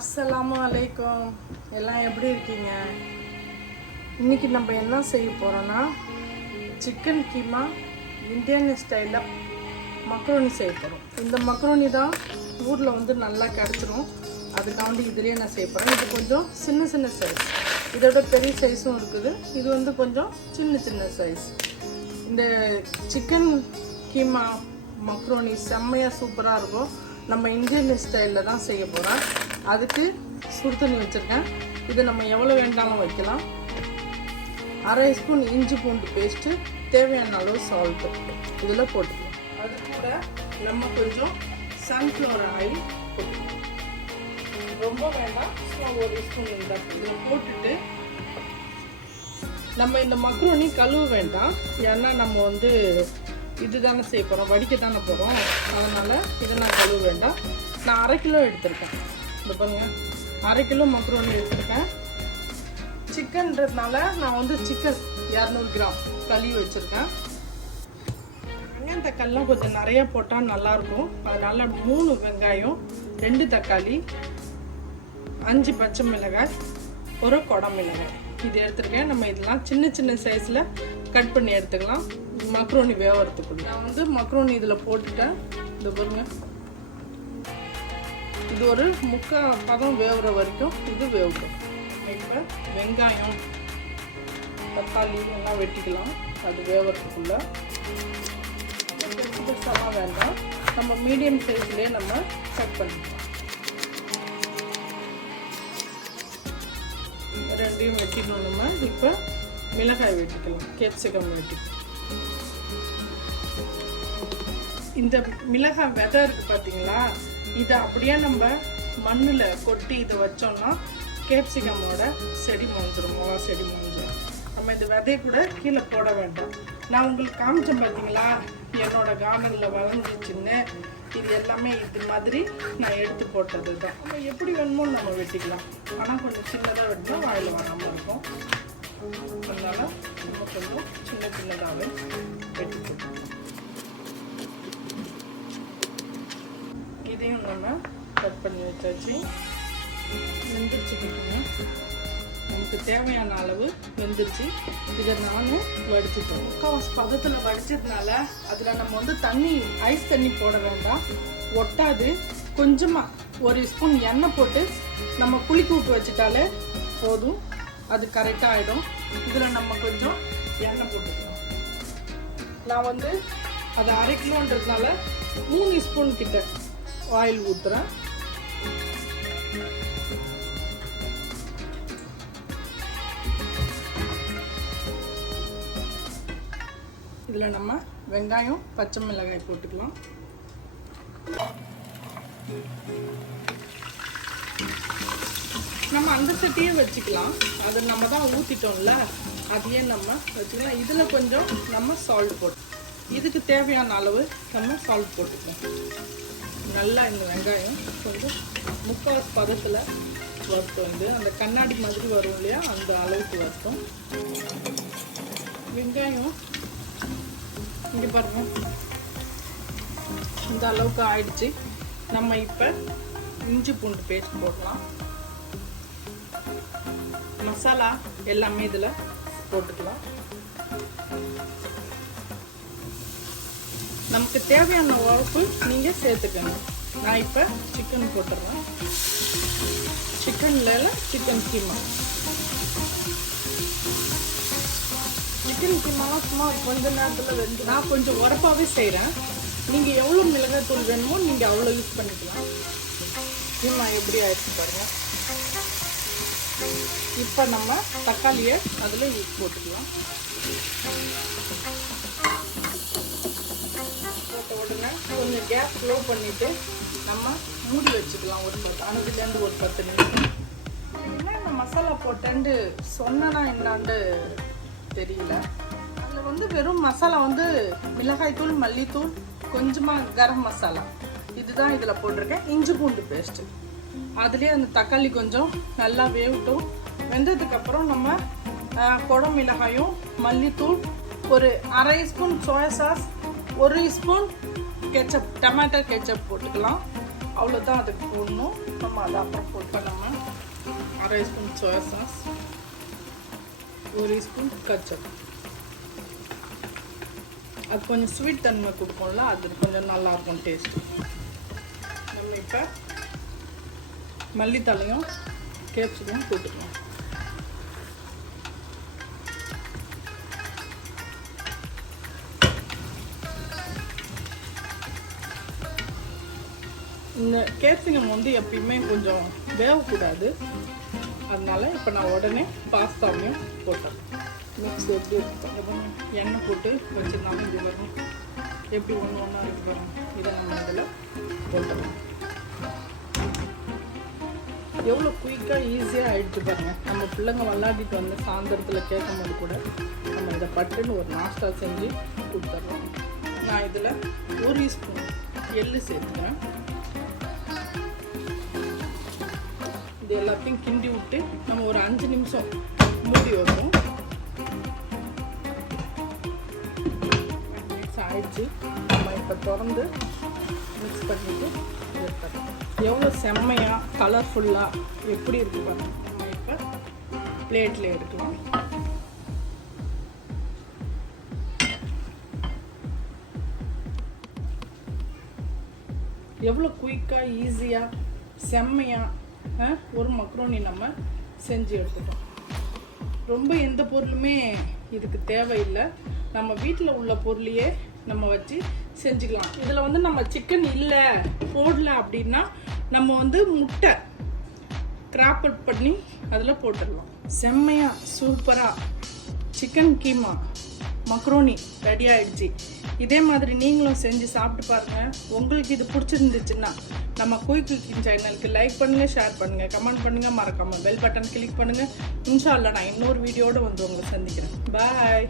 அஸ்ஸலாமு அலைக்கும். எல்லாம் எப்படி இருக்கீங்க? இன்றைக்கி நம்ம என்ன செய்ய போகிறோன்னா சிக்கன் கீமா இந்தியன் ஸ்டைலில் மக்ரோனி செய்ய போகிறோம். இந்த மக்ரோனி தான் ஊரில் வந்து நல்லா கிடச்சிரும். அதுக்காண்டி இதுலேயே நான் செய்ய போகிறேன். இது கொஞ்சம் சின்ன சின்ன சைஸ், இதோட பெரிய சைஸும் இருக்குது. இது வந்து கொஞ்சம் சின்ன சின்ன சைஸ். இந்த சிக்கன் கீமா மக்ரோனி செம்மையாக சூப்பராக இருக்கும். நம்ம இந்தியன் ஸ்டைலில் தான் செய்ய போகிறேன். அதுக்கு சுடு தண்ணி வச்சுருக்கேன். இது நம்ம எவ்வளோ வேண்டாலும் வைக்கலாம். அரை ஸ்பூன் இஞ்சி பூண்டு பேஸ்ட்டு, தேவையான அளவு சால்ட்டு இதில் போட்டுக்கலாம். அது கூட நம்ம கொஞ்சம் சன்ஃப்ளவர் ஆயில் போட்டுக்கலாம். ரொம்ப வேண்டாம், ஒரு ஸ்பூன் இருந்தால் இதில் போட்டுட்டு நம்ம இந்த மக்ரோனி கழுவ வேண்டாம். ஏன்னா நம்ம வந்து இது தானே செய்ய போகிறோம், வடிக்க தானே போகிறோம். அதனால் இதை நான் கழுவ வேண்டாம். நான் 1/2 கிலோ எடுத்திருக்கேன். இந்த பாருங்கள், 1/2 கிலோ மக்ரோனி எடுத்திருக்கேன். சிக்கன்றதுனால நான் வந்து சிக்கன் 200 கிராம் கழுவி வச்சுருக்கேன். வெங்காயம் தக்காளிலாம் கொஞ்சம் நிறையா போட்டால் நல்லாயிருக்கும். அதனால் 3 வெங்காயம், 2 தக்காளி, 5 பச்சை மிளகாய், 1 குடை மிளகாய் இது எடுத்துருக்கேன். நம்ம இதெல்லாம் சின்ன சின்ன சைஸில் கட் பண்ணி எடுத்துக்கலாம் மக்ரோனி வேவறதுக்குள்ள. நான் வந்து மக்ரோனி இதில் போட்டுட்டேன். இது பாருங்க, இது ஒரு 3/4 பதம் வேவுற வரைக்கும் இது வேகும். இப்போ வெங்காயம் தக்காளி எல்லாம் வெட்டிக்கலாம். அது வேவறதுக்குள்ள பெருசாலாம் வேண்டாம், நம்ம மீடியம் சைஸ்லேயே நம்ம கட் பண்ணிக்கலாம். ரெண்டையும் வெட்டிக்கணும். நம்ம இப்போ மிளகாய் வெட்டிக்கலாம், கேப்சிகம் வெட்டிக்கலாம். இந்த மிளகாய் விதை இருக்குது பார்த்தீங்களா, இதை அப்படியே நம்ம மண்ணில் கொட்டி இதை வச்சோம்னா கேப்சிகமோட செடி மொஞ்சிரும், மிளகா செடி மொஞ்சிரும். நம்ம இந்த விதையை கூட கீழே போட வேண்டாம். நான் உங்களுக்கு காமிச்சேன் பார்த்தீங்களா, என்னோட கார்டனில் வளர்ந்துச்சுன்னு. இது எல்லாமே இது மாதிரி நான் எடுத்து போட்டது தான். நம்ம எப்படி வேணுமோ நம்ம வெட்டிக்கலாம். ஆனால் கொஞ்சம் சின்னதாக வெட்டினா வாயில் வராமல் இருக்கும். அதனால் நம்ம கொஞ்சம் சின்ன சின்னதாகவே வெட்டி போட்டுக்கலாம். இதையும் நம்ம கட் பண்ணி வச்சாச்சு. வெந்துருச்சு பார்த்தீங்கன்னா, நமக்கு தேவையான அளவு வெந்துருச்சு. இதை நான் வடிச்சுட்டோம். 3/4 பதத்தில் வடிச்சதுனால அதில் நம்ம வந்து தண்ணி, ஐஸ் தண்ணி போட வேண்டாம், ஒட்டாது. கொஞ்சமாக 1 ஸ்பூன் எண்ணெய் போட்டு நம்ம புளிக்கு விட்டு வச்சுட்டாலே போதும், அது கரெக்டாக ஆகிடும். இதில் நம்ம கொஞ்சம் எண்ணெய் போட்டுக்கணும். நான் வந்து அது 1/2 கிலோன்றதுனால 3 ஸ்பூன் கிட்ட ஆயில் ஊற்றுறேன். இதில் நம்ம வெங்காயம் பச்சை மிளகாய் போட்டுக்கலாம். நம்ம அந்த சட்டியே வச்சுக்கலாம், அது நம்ம தான் ஊற்றிட்டோம்ல, அதையே நம்ம வச்சுக்கலாம். இதில் கொஞ்சம் நம்ம சால்ட் போட்டு, இதுக்கு தேவையான அளவு நம்ம சால்ட் போட்டுக்கலாம். நல்லா இந்த வெங்காயம் கொஞ்சம் 3/4 பதத்தில் வறுத்தோம். வந்து அந்த கண்ணாடி மாதிரி வரும் இல்லையா, அந்த அளவுக்கு வறுத்தோம். வெங்காயம் இங்கே பாருங்க, இந்த அளவுக்கு ஆயிடுச்சு. நம்ம இப்போ இஞ்சி பூண்டு பேஸ்ட் போடலாம். மசாலா எல்லாமே இதில் போட்டுக்கலாம். நமக்கு தேவையான உரப்பு நீங்கள் சேர்த்துக்கணும். நான் இப்போ சிக்கன் போட்டுடுறேன். சிக்கனில் சிக்கன் கீமா, சிக்கன் கீமாலாம் சும்மா கொஞ்ச நேரத்தில் வெந்து, நான் கொஞ்சம் உரப்பாகவே செய்கிறேன். நீங்கள் எவ்வளோ மிளகாய் தூள் வேணுமோ நீங்கள் அவ்வளோ யூஸ் பண்ணிக்கலாம். கீமா எப்படி ஆயிடுச்சு பாருங்கள். இப்போ நம்ம தக்காளியை அதில் போட்டுக்கலாம். போட்ட உடனே கொஞ்சம் கேஸ் ஸ்லோ பண்ணிவிட்டு நம்ம மூடி வச்சுக்கலாம். ஒரு 5 ஒரு 10 நிமிஷம். என்ன இந்த மசாலா போட்டேன்ட்டு சொன்னா என்னான்னு தெரியல. அதில் வந்து வெறும் மசாலா வந்து மிளகாய்த்தூள், மல்லித்தூள், கொஞ்சமாக கரம் மசாலா இதுதான் இதில் போட்டிருக்கேன். இஞ்சி பூண்டு பேஸ்ட்டு, அதுலேயே அந்த தக்காளி கொஞ்சம் நல்லா வேகட்டும். வெந்ததுக்கப்புறம் நம்ம குடை மிளகாயும், மல்லித்தூள், ஒரு 1/2 spoon soya sauce, 1 spoon ketchup, tomato ketchup போட்டுக்கலாம். அவ்வளோதான் அதுக்கு போடணும். நம்ம அதை அப்புறம் போட்டு நம்ம 1/2 spoon soya sauce, 1 spoon ketchup. அது கொஞ்சம் ஸ்வீட் தன்மை கொடுக்கும்ல, அது கொஞ்சம் நல்லாயிருக்கும் டேஸ்ட்டு. நம்ம இப்போ மல்லித்தலையும் கேப்சிகம் போட்டுக்கலாம். இந்த கேப்சிகம் வந்து எப்பயுமே கொஞ்சம் வேகக்கூடாது, அதனால இப்போ நான் உடனே பாஸ்தாவையும் போட்டேன். மிக்ஸ் எப்படி இருக்கு, எண்ணெய் போட்டு வச்சுருந்தாங்க. இது வரும் எப்படி ஒன்று ஒன்றா இருக்கு பாருங்க. இதை நம்ம இதில் போட்டுடலாம். எவ்வளோ குயிக்காக ஈஸியாக ஆகிடுச்சு பாருங்கள். நம்ம பிள்ளைங்க விளாடிட்டு வந்து சாயந்தரத்தில் கேட்கும்போது கூட நம்ம இதை பட்டுன்னு ஒரு நாஸ்டா செஞ்சு கொடுத்துட்றோம். நான் இதில் 1 ஸ்பூன் எள்ளு சேர்த்துக்கிறேன். இது எல்லாத்தையும் கிண்டி விட்டு நம்ம ஒரு 5 நிமிஷம் மூடி வைப்போம். மிக்ஸ் ஆயிடுச்சு. நம்ம இப்போ திறந்து மிக்ஸ் பண்ணிட்டு எடுத்துக்கலாம். எவ்வளோ செம்மையாக கலர்ஃபுல்லாக எப்படி இருக்கு பாருங்க. நம்ம இப்போ பிளேட்டில் எடுக்கலாம். எவ்வளோ குயிக்காக ஈஸியாக செம்மையாக ஒரு மக்ரோனி நம்ம செஞ்சு எடுத்துட்டோம். ரொம்ப எந்த பொருளுமே இதுக்கு தேவையில்லை. நம்ம வீட்டில் உள்ள பொருளையே நம்ம வச்சு செஞ்சுக்கலாம். இதில் வந்து நம்ம சிக்கன் இல்லை போடல அப்படின்னா நம்ம வந்து முட்டை கிராப்பட் பண்ணி அதில் போட்டுடலாம். செம்மையாக சூப்பராக சிக்கன் கீமா மக்ரோனி ரெடி ஆகிடுச்சு. இதே மாதிரி நீங்களும் செஞ்சு சாப்பிட்டு பாருங்கள். உங்களுக்கு இது பிடிச்சிருந்துச்சுன்னா நம்ம குயிக் குக்கிங் சேனலுக்கு லைக் பண்ணுங்கள், ஷேர் பண்ணுங்கள், கமெண்ட் பண்ணுங்கள், மறக்காமல் பெல் பட்டன் கிளிக் பண்ணுங்கள். இன்ஷா அல்லாஹ் நான் இன்னொரு வீடியோடு வந்து உங்களை சந்திக்கிறேன். பாய்.